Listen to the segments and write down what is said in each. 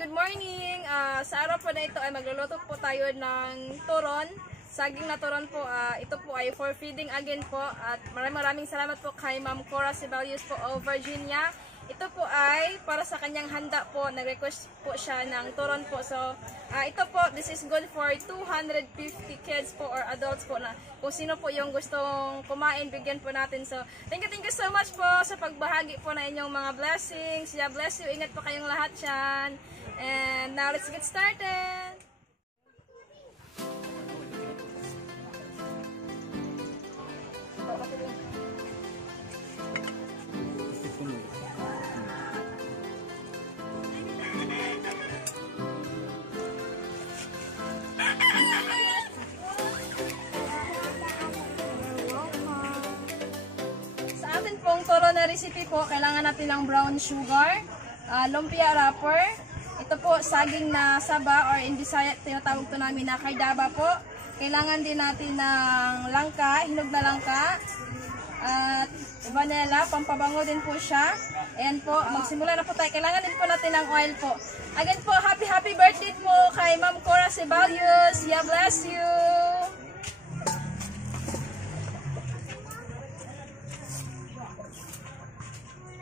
good morning. Sa araw po na ito ay magluluto po tayo ng turon. Saging na turon po. Ito po ay for feeding again po. At maraming salamat po kay Ma'am Cora Sibalius po of Virginia. Ito po ay para sa kanyang handa po. Nag-request po siya ng turon po. So, ito po, this is good for 250 kids po or adults po na kung sino po yung gustong kumain, bigyan po natin. So, thank you so much po sa pagbahagi po na inyong mga blessings. God bless you. Ingat po kayong lahat dyan. And now, let's get started. Pong turon na recipe po, kailangan natin ng brown sugar, lumpia wrapper, ito po saging na saba or in Bisaya tinatawag to namin na Cardava po. Kailangan din natin ng langka, hinog na langka, at vanilla, pampabango din po siya. Ayan po, magsimula na po tayo. Kailangan din po natin ng oil po. Again po, happy birthday po kay Ma'am Cora Sibalius. God bless you!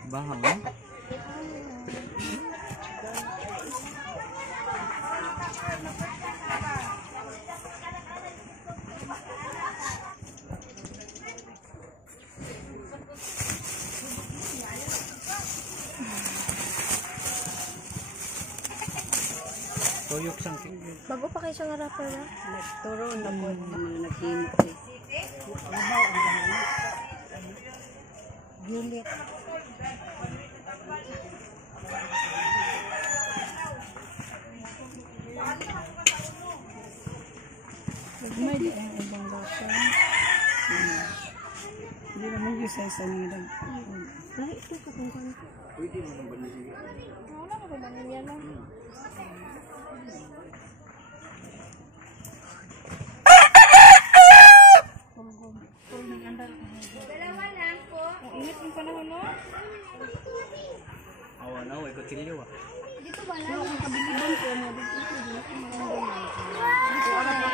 Bahang. Tuyok sang Bago pa kayo siyang wrapper na? Turon na po mga nagkinit. Gulit. May di ang ibang lasa. Hindi naman yung sa nilang. Ay, ito sa kung kano. Pwede mo nang banilya. Wala ka ba banilya lang? Dalawa lang po. Ang init ng panahon, no? awan-awan ko tilyo ah. Dito ba lang? Ang kabiliban ko mo dito dito dito mga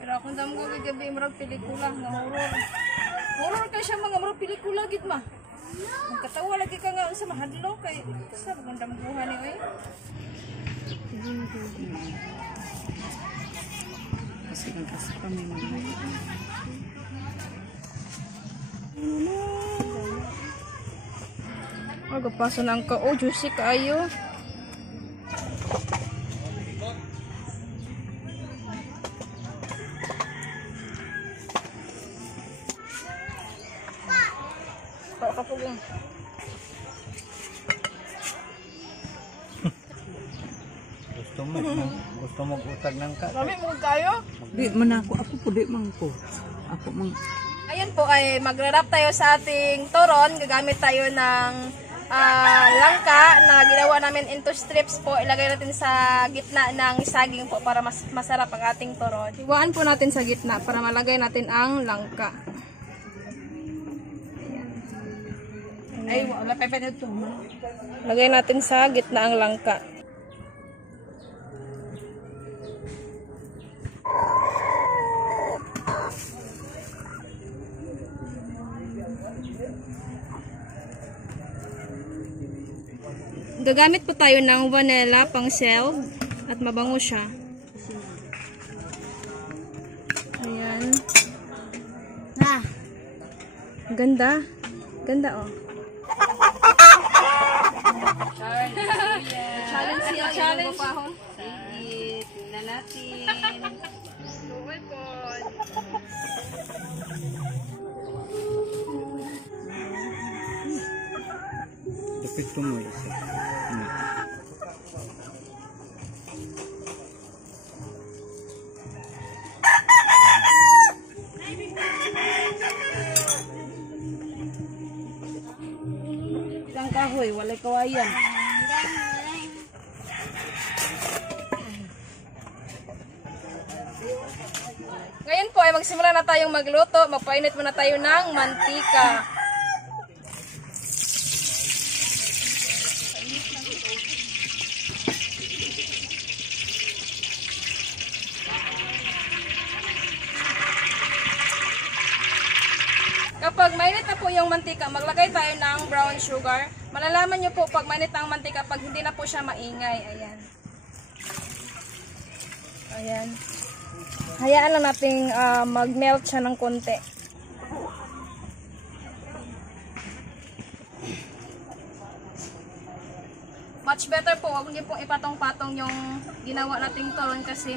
pero akong damo ko gabi marag pelikula nga horror. Horror kay siya mga marag pelikula gid ma. Magkatawa lagi ka nga sa mahadlo kay sa magandang buhay ni oy. kasi kami mga Magapaso lang ka. Oh, juicy kaayo. Para ka po lang. Gusto mo utag ng ka. Kami mo kayo? di man ako po di man ko. Ako mang Ayun po ay magra-wrap tayo sa ating turon. Gagamit tayo ng langka na ginawa namin into strips po. Ilagay natin sa gitna ng saging po para mas masarap ang ating turon. Iwaan po natin sa gitna para malagay natin ang langka. ay wala pa dito. Lagay natin sa gitna ang langka. Gagamit po tayo ng vanilla pang shell at mabango siya. Ayan. Ganda. Ganda oh. Challenge siya. Challenge. Sige, tingnan natin. Luway po. Dapit ko mo isa. Ilang kahoy, walay kawayan. Ngayon po ay magsimula na tayong magluto. Magpainit muna tayo ng mantika. Kapag mainit na po yung mantika, maglagay tayo ng brown sugar. Malalaman nyo po pag mainit ang mantika pag hindi na po siya maingay. Ayan. Ayan. Hayaan lang nating mag-melt siya ng konti. Much better po, huwag niyo pong ipatong-patong yung ginawa nating turon kasi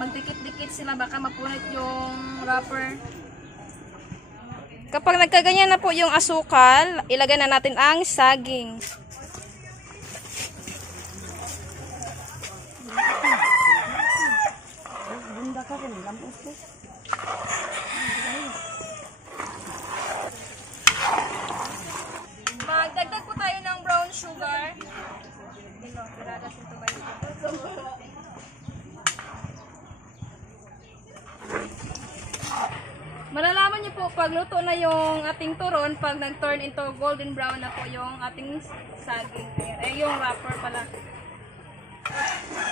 magdikit-dikit sila, baka mapunit yung wrapper. Kapag nagkaganyan na po yung asukal, ilagay na natin ang saging. Magdagdag po tayo ng brown sugar. Malalaman niyo po pag luto na yung ating turon, pag nag-turn into golden brown na po yung ating saging. Yung wrapper pala.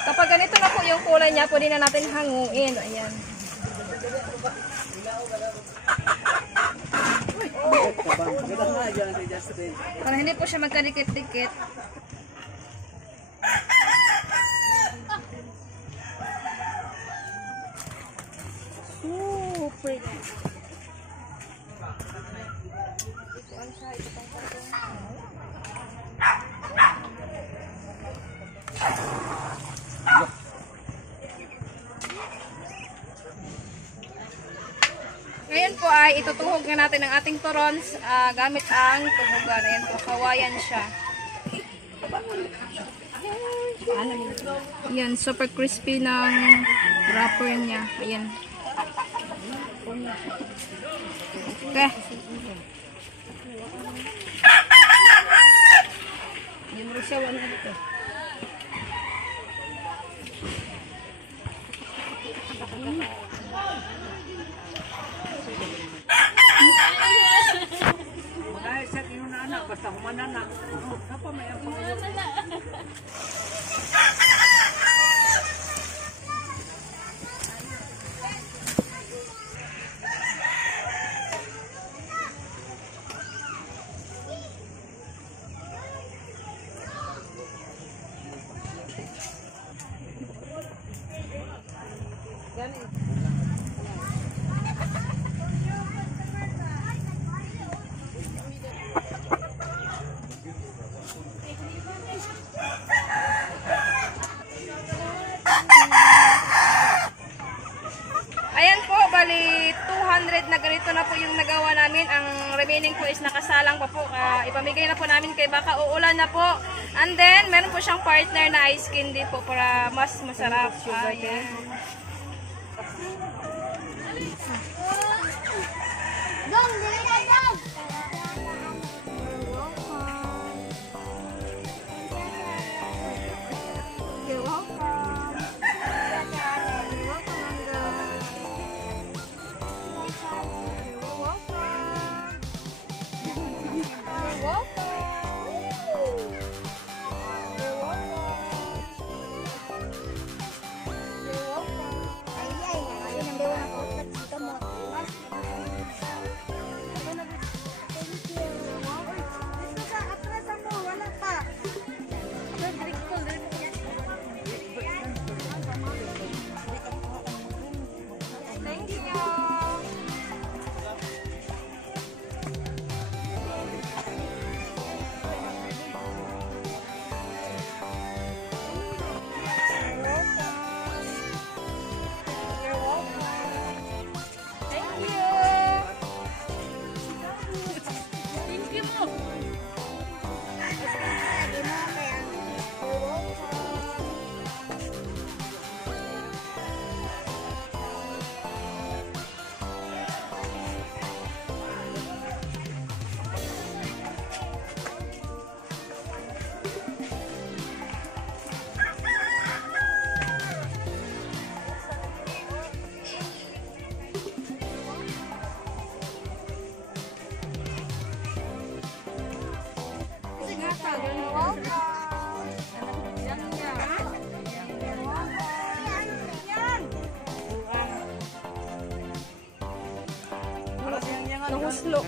Kapag ganito na po yung kulay niya, pwede na natin hanguin. Ayan. Para hindi po siya magkadikit-dikit. Super. Ngayon po ay itutuhog na natin ang ating turons gamit ang tuhugan. Ayan po, kawayan siya. Ayan, super crispy ng wrapper niya. Ayan. Okay. Ayan mo siya, wala dito. Basta humana na. Apa may ang bali 200 na ganito na po yung nagawa namin. Ang remaining po is nakasalang pa po. Ipamigay na po namin kay baka uulan na po. And then, meron po siyang partner na ice candy po para mas masarap. Ayan. Muslo.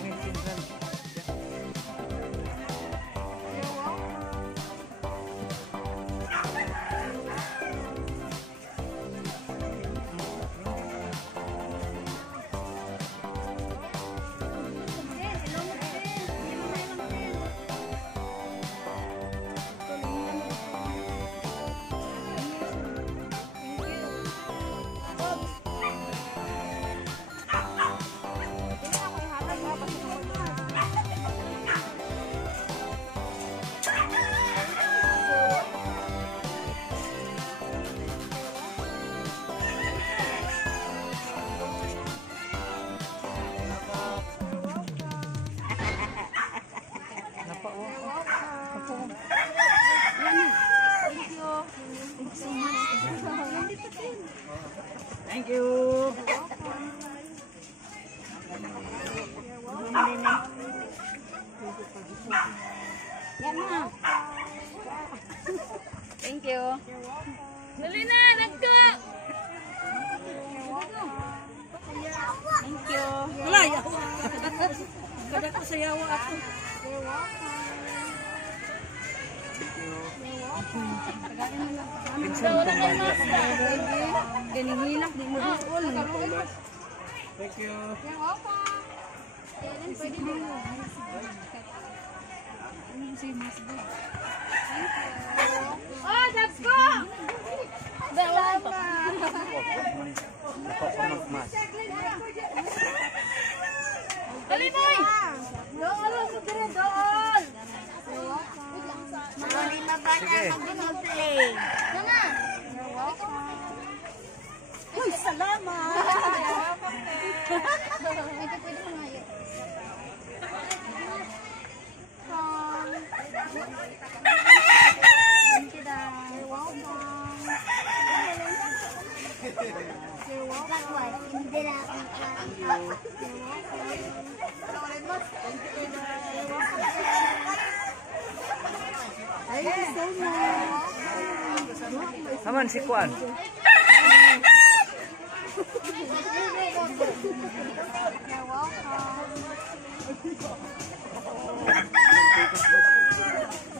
Thank you. Thank you. Dali na, nagka. Thank you. Wala, yawa. Kada ko sa yawa ako. Wala na yung mas. Ganihilak, di mo doon. Thank you. You're welcome. Pwede mo. Oh, that's go! Dali, boy! Doon, doon, doon! Lima ba na mag-play? Uy, salamat! Ito pwede mo ngayon. Thank you, Dad. You're welcome. You're welcome. Hindi na ako. Thank you so much. Naman si Kwan. You're welcome.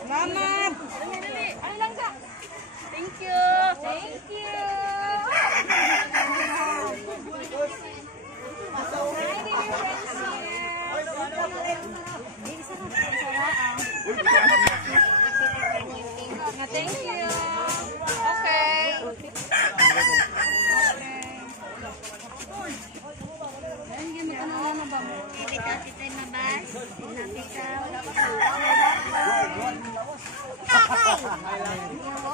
Salamat! Ano lang ka? Thank you! Thank you! Thank you! Okay! Hindi kasi tayo mabas. Sinabi ka.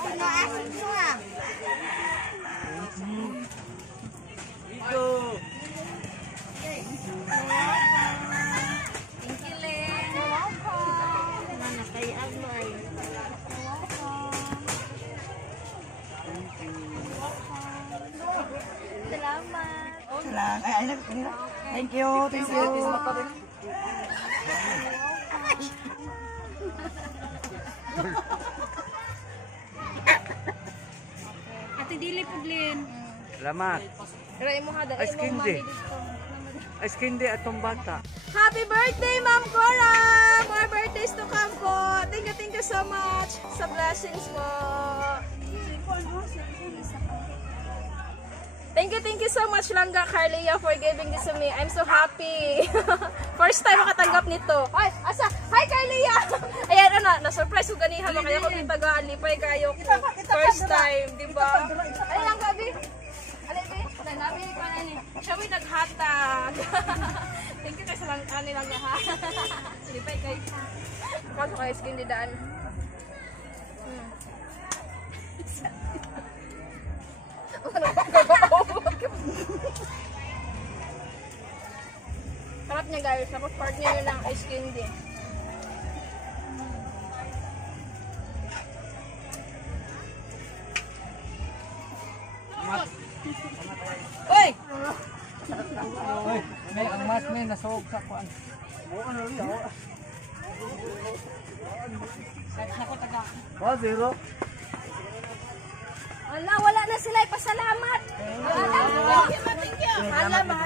Ano asin ko ah? Ito. Thank you, Len! You're welcome! Mana kayo agloy. Salamat! Thank you, thank you. Ate Dili Puglin. Salamat. Try mo ha, dahil Ice mo cream mami din. dito. Ice cream din atong bata. Happy birthday, Ma'am Cora! More birthdays to come po! Thank you so much sa blessings po! Thank you so much, Langka, HalleluYah, for giving this to me. I'm so happy. First time makatanggap nito. Ay, asa? Hi, HalleluYah! Ayan, na-surprise ko ganihan. Kaya ko kitagaan, lipay kayo. First time, di ba? Ay, lang, gabi. Alay, be. Nabi ko na ni. Siya may naghatag. Thank you kasi lang kanilang ha. Lipay kayo. Kaso kayo skin di daan. Sarap niya guys, tapos partner niya ng ice candy. Uy! Oy, may ang mas may nasog sa Kwan. Oh, zero. Wala na sila, ipasalamat. Thank you. Hala, mga